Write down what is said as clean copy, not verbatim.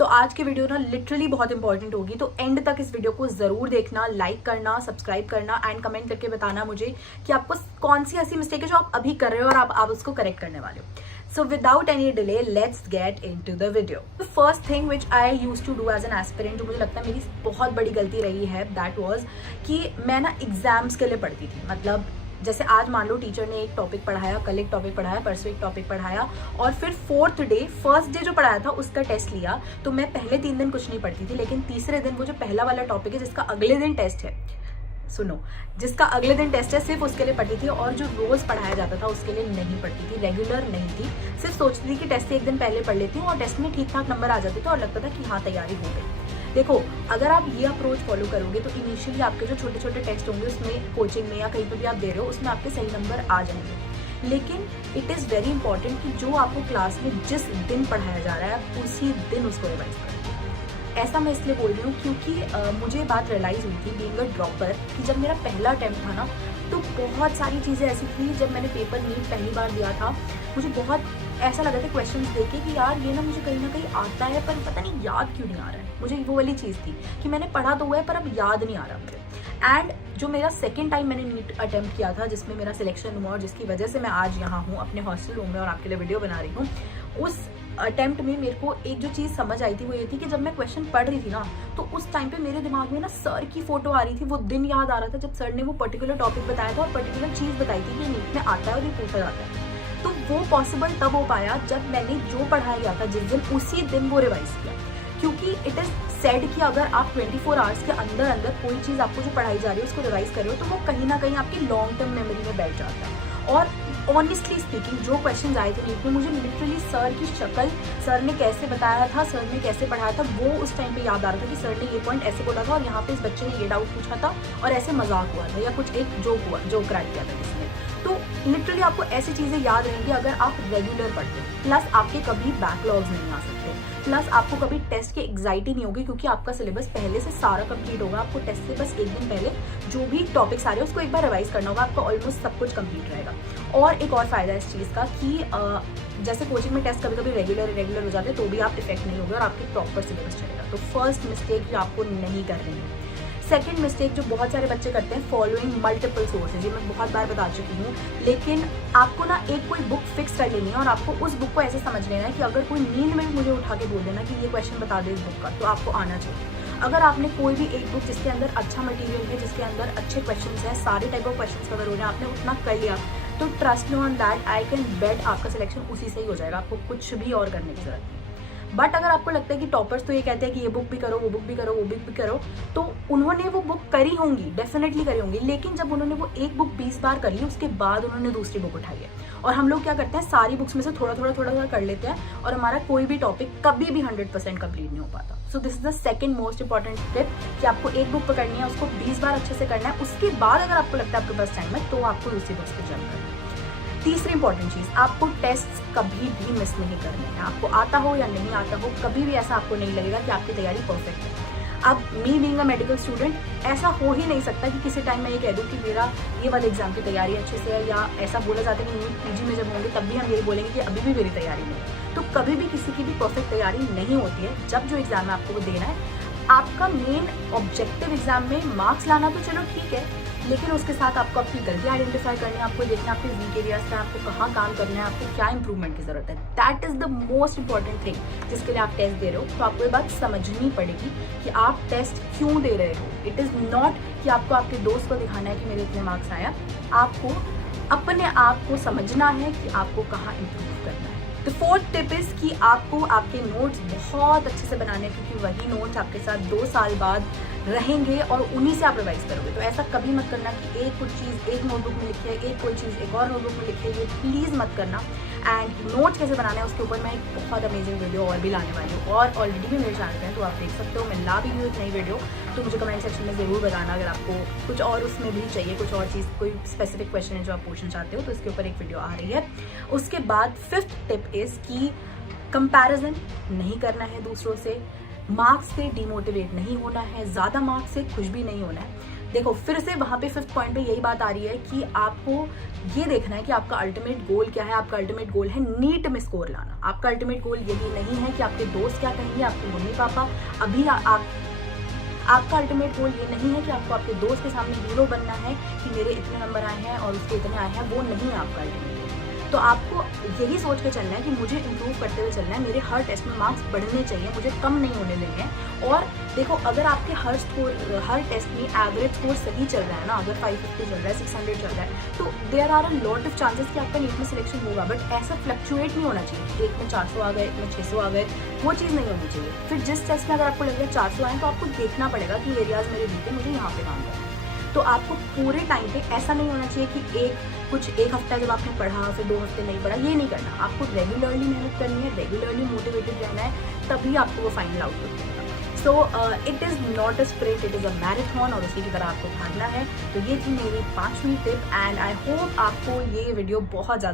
तो आज की वीडियो ना लिटरली बहुत इंपॉर्टेंट होगी, तो एंड तक इस वीडियो को जरूर देखना, लाइक करना, सब्सक्राइब करना एंड कमेंट करके बताना मुझे कि आपको कौन सी ऐसी मिस्टेक है जो आप अभी कर रहे हो और आप उसको करेक्ट करने वाले हो। So without any delay, let's get into the video. The first thing which I used to do as an aspirant, जो मुझे लगता है मेरी बहुत बड़ी गलती रही है, that was कि मैं ना एग्जाम्स के लिए पढ़ती थी। मतलब जैसे आज मान लो टीचर ने एक टॉपिक पढ़ाया, कल एक टॉपिक पढ़ाया, परसों एक टॉपिक पढ़ाया और फिर फर्स्ट डे जो पढ़ाया था उसका टेस्ट लिया, तो मैं पहले 3 दिन कुछ नहीं पढ़ती थी, लेकिन तीसरे दिन वो जो पहला वाला टॉपिक है जिसका अगले दिन टेस्ट है, जिसका अगले दिन टेस्ट है, सिर्फ उसके लिए पढ़ती थी और जो रोज पढ़ाया जाता था उसके लिए नहीं पढ़ती थी, रेगुलर नहीं थी। सिर्फ सोचती थी कि टेस्ट से एक दिन पहले पढ़ लेती हूँ और टेस्ट में ठीक ठाक नंबर आ जाते थे और लगता था कि हाँ तैयारी हो गई। देखो, अगर आप ये अप्रोच फॉलो करोगे तो इनिशियली आपके जो छोटे छोटे टेस्ट होंगे उसमें कोचिंग में या कहीं पर भी आप दे रहे हो उसमें आपके सही नंबर आ जाएंगे। लेकिन इट इज़ वेरी इंपॉर्टेंट कि जो आपको क्लास में जिस दिन पढ़ाया जा रहा है उसी दिन उसको रिवाइज करें। ऐसा मैं इसलिए बोल रही हूँ क्योंकि मुझे बात रियलाइज़ हुई थी बीइंग अ ड्रॉपर कि जब मेरा पहला अटेम्प्ट था ना, तो बहुत सारी चीज़ें ऐसी थी। जब मैंने पेपर नीट पहली बार दिया था, मुझे बहुत ऐसा लगा था क्वेश्चंस देखे कि यार ये ना मुझे कहीं ना कहीं आता है पर पता नहीं याद क्यों नहीं आ रहा है। मुझे वो वाली चीज़ थी कि मैंने पढ़ा तो हुआ है पर अब याद नहीं आ रहा मुझे। एंड जो मेरा सेकेंड टाइम मैंने नीट अटेम्प्ट किया था जिसमें मेरा सिलेक्शन हुआ और जिसकी वजह से मैं आज यहाँ हूँ अपने हॉस्टल रूम में और आपके लिए वीडियो बना रही हूँ, उस अटेम्प्ट में मेरे को एक जो चीज़ समझ आई थी वो ये थी कि जब मैं क्वेश्चन पढ़ रही थी ना, तो उस टाइम पे मेरे दिमाग में ना सर की फोटो आ रही थी। वो दिन याद आ रहा था जब सर ने वो पर्टिकुलर टॉपिक बताया था और पर्टिकुलर चीज़ बताई थी कि नीट में आता है और ये पूछा जाता है। तो वो पॉसिबल तब हो पाया जब मैंने जो पढ़ाया गया था जिस दिन, उसी दिन वो रिवाइज किया। क्योंकि इट इज़ सेड कि अगर आप 24 आवर्स के अंदर अंदर कोई चीज़ आपको जो पढ़ाई जा रही है उसको रिवाइज कर रहे हो तो वो कहीं ना कहीं आपकी लॉन्ग टर्म मेमोरी में बैठ जाता है। और ऑनेस्टली स्पीकिंग जो क्वेश्चंस आए थे नीट में, मुझे लिटरली सर की शक्ल, सर ने कैसे बताया था, सर ने कैसे पढ़ाया था, वो उस टाइम पे याद आ रहा था कि सर ने ये पॉइंट ऐसे बोला था और यहाँ पे इस बच्चे ने ये डाउट पूछा था और ऐसे मजाक हुआ था या कुछ एक जोक क्रैक किया था किसी ने। तो लिटरली आपको ऐसी चीज़ें याद रहेंगी अगर आप रेगुलर पढ़ते हो। प्लस आपके कभी बैकलॉग्स नहीं आ सकते, प्लस आपको कभी टेस्ट की एग्जाइटी नहीं होगी क्योंकि आपका सिलेबस पहले से सारा कंप्लीट होगा। आपको टेस्ट से बस एक दिन पहले जो भी टॉपिक्स आ रहे हैं उसको एक बार रिवाइज करना होगा, आपका ऑलमोस्ट सब कुछ कंप्लीट रहेगा। और एक और फायदा इस चीज़ का कि जैसे कोचिंग में टेस्ट कभी कभी रेगुलर हो जाते हैं तो भी आप इफेक्ट नहीं होगा और आपके प्रॉपर सिलेबस चलेगा। तो फर्स्ट मिस्टेक आपको नहीं करनी है। सेकेंड मिस्टेक जो बहुत सारे बच्चे करते हैं, फॉलोइंग मल्टीपल सोर्सेज, ये मैं बहुत बार बता चुकी हूँ। लेकिन आपको ना एक कोई बुक फिक्स कर लेनी है और आपको उस बुक को ऐसे समझ लेना है कि अगर कोई नींद में मुझे उठा के बोल देना कि ये क्वेश्चन बता दे इस बुक का, तो आपको आना चाहिए। अगर आपने कोई भी एक बुक जिसके अंदर अच्छा मटेरियल है, जिसके अंदर अच्छे क्वेश्चन हैं, सारे टाइप ऑफ क्वेश्चन कवर हो रहे हैं, आपने उतना कर लिया, तो trust me on that, I can bet आपका सिलेक्शन उसी से ही हो जाएगा। आपको कुछ भी और करने की जरूरत नहीं। बट अगर आपको लगता है कि टॉपर्स तो ये कहते हैं कि ये बुक भी करो, वो बुक भी करो, वो बुक भी करो, तो उन्होंने वो बुक करी होंगी, डेफिनेटली करी होंगी। लेकिन जब उन्होंने वो एक बुक 20 बार कर ली उसके बाद उन्होंने दूसरी बुक उठाई है। और हम लोग क्या करते हैं, सारी बुक्स में से थोड़ा थोड़ा कर लेते हैं और हमारा कोई भी टॉपिक कभी भी 100% कंप्लीट नहीं हो पाता। So this is the second most important tip कि आपको एक बुक पकड़नी है, उसको 20 बार अच्छे से करना है। उसके बाद अगर आपको लगता है आपके पास टाइम है तो आपको दूसरी बुक्स पे जंप करना है। तीसरी इंपॉर्टेंट चीज़, आपको टेस्ट कभी भी मिस नहीं करने हैं। आपको आता हो या नहीं आता हो, कभी भी ऐसा आपको नहीं लगेगा कि आपकी तैयारी परफेक्ट है। अब me being a medical student, ऐसा हो ही नहीं सकता कि किसी टाइम मैं ये कह दूँ कि मेरा ये वाले एग्जाम की तैयारी अच्छे से है, या ऐसा बोला जाता है कि नीट पीजी में जब होंगे तब भी हम यही बोलेंगे कि अभी भी मेरी तैयारी नहीं है। तो कभी भी किसी की भी परफेक्ट तैयारी नहीं होती है। जब जो एग्जाम है आपको वो देना है। आपका मेन ऑब्जेक्टिव एग्जाम में मार्क्स लाना तो चलो ठीक है, लेकिन उसके साथ आपको अपनी गलती आइडेंटिफाई करनी है, आपको देखना आपके वीक एरियाज का, आपको कहाँ काम करना है, आपको क्या इंप्रूवमेंट की जरूरत है। That is the most important thing जिसके लिए आप टेस्ट दे रहे हो। तो आपको ये बात समझनी पड़ेगी कि आप टेस्ट क्यों दे रहे हो। इट इज़ नॉट कि आपको आपके दोस्त को दिखाना है कि मेरे इतने मार्क्स आया। आपको अपने आप को समझना है कि आपको कहाँ इंप्रूव करना है। तो फोर्थ टिप इज कि आपको आपके नोट्स बहुत अच्छे से बनाने हैं, क्योंकि वही नोट्स आपके साथ 2 साल बाद रहेंगे और उन्हीं से आप रिवाइज करोगे। तो ऐसा कभी मत करना कि एक कुछ चीज़ एक नोटबुक में लिखी है, एक कोई चीज़ एक और नोटबुक में लिखी है, ये प्लीज़ मत करना। एंड नोट्स कैसे बनाना है उसके ऊपर मैं एक बहुत अमेजिंग वीडियो और भी लाने वाली हूँ और ऑलरेडी भी मेरे चैनल पे है, तो आप देख सकते हो। मैं ला भी हूँ एक नई वीडियो, तो मुझे कमेंट सेक्शन में ज़रूर बताना अगर आपको कुछ और उसमें भी चाहिए, कुछ और चीज़, कोई स्पेसिफिक क्वेश्चन है जो आप पूछना चाहते हो, तो इसके ऊपर एक वीडियो आ रही है। उसके बाद फिफ्थ टिप इज़ कि कंपैरिजन नहीं करना है दूसरों से। मार्क्स से डिमोटिवेट नहीं होना है, ज़्यादा मार्क्स से खुश भी नहीं होना है। देखो फिर से वहाँ पे 5th पॉइंट पे यही बात आ रही है कि आपको ये देखना है कि आपका अल्टीमेट गोल क्या है। आपका अल्टीमेट गोल है नीट में स्कोर लाना। आपका अल्टीमेट गोल ये भी नहीं है कि आपके दोस्त क्या कहेंगे, आपके मम्मी पापा। अभी आपका अल्टीमेट गोल ये नहीं है कि आपको आपके दोस्त के सामने हीरो बनना है कि मेरे इतने नंबर आए हैं और उसके इतने आए हैं, वो नहीं है आपका अल्टीमेट गोल। तो आपको यही सोच के चलना है कि मुझे इम्प्रूव करते हुए चलना है, मेरे हर टेस्ट में मार्क्स बढ़ने चाहिए, मुझे कम नहीं होने देंगे। और देखो अगर आपके हर टेस्ट में एवरेज स्कोर सही चल रहा है ना, अगर 550 चल रहा है, 600 चल रहा है, तो there are a lot of chances कि आपका नीट में सिलेक्शन होगा। बट ऐसा फ्लक्चुएट नहीं होना चाहिए, एक में 400 आ गए, एक में 600 आ गए, वो चीज़ नहीं होनी चाहिए। फिर जिस टेस्ट में अगर आपको लग रहा है 400 आए, तो आपको देखना पड़ेगा कि एरियाज मेरे वीक है, मुझे यहाँ पे काम करना है। तो आपको पूरे टाइम पे ऐसा नहीं होना चाहिए कि एक हफ्ता जब आपने पढ़ा फिर 2 हफ्ते नहीं पढ़ा, ये नहीं करना। आपको रेगुलरली मेहनत करनी है, रेगुलरली मोटिवेटेड रहना है, तभी आपको वो फाइनल आउटपुट मिलेगा। So it is not a sprint, it is a marathon, और उसी की तरह आपको भागना है। तो ये थी मेरी 5वीं टिप, एंड आई होप आपको ये वीडियो बहुत ज़्यादा